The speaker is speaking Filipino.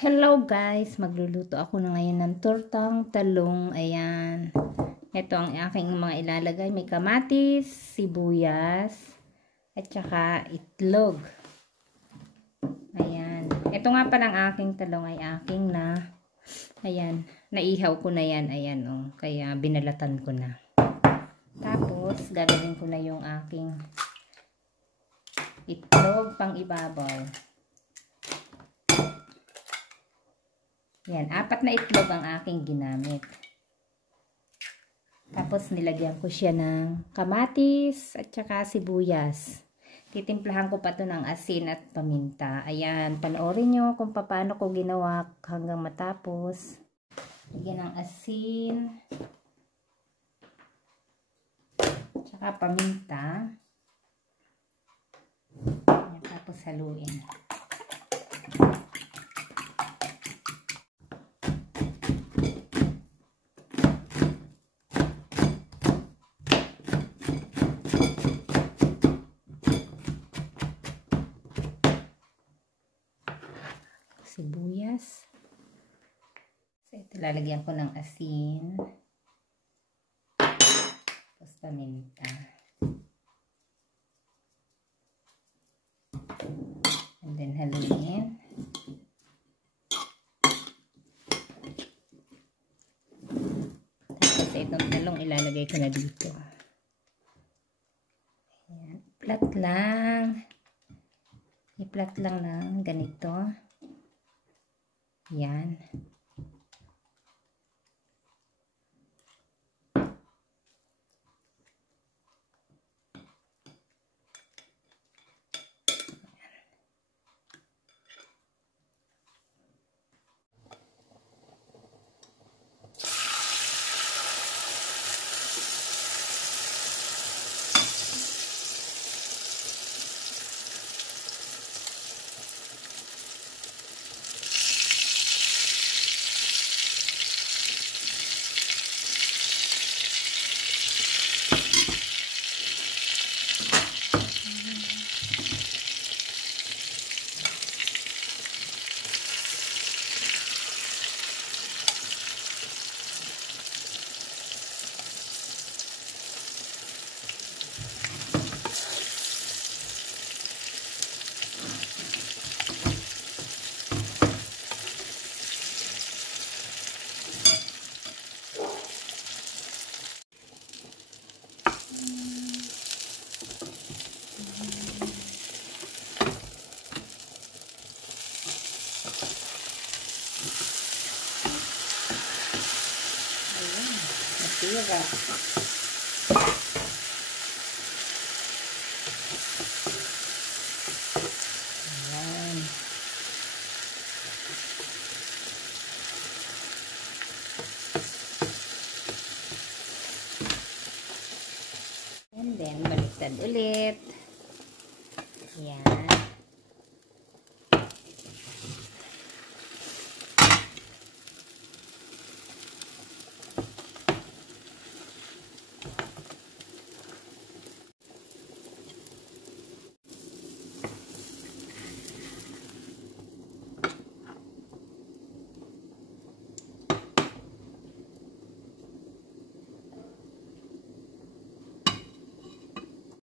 Hello guys, magluluto ako na ngayon ng tortang talong. Ayan. Ito ang aking mga ilalagay. May kamatis, sibuyas, at saka itlog. Ayan. Ito nga pa ng aking talong ay aking ayan, naihaw ko na yan. Ayan oh. Kaya binalatan ko na. Tapos, gagawin ko na yung aking itlog pang ibabaw. Yan, 4 na itlog ang aking ginamit. Tapos nilagyan ko siya ng kamatis at saka sibuyas. Titimplahan ko pa to ng asin at paminta. Ayan, panoorin nyo kung paano ko ginawa hanggang matapos. Lagyan ng asin. At saka paminta. Ayan, tapos haluin. Sibuyas. So, ito lalagyan ko ng asin. Tapos paminta. And then haluin. Tapos itong talong ilalagay ko na dito. Ayan. Plat lang. I-plat lang ng ganito. Yan. Masira. Ayan. And then, baliktad ulit. Ayan.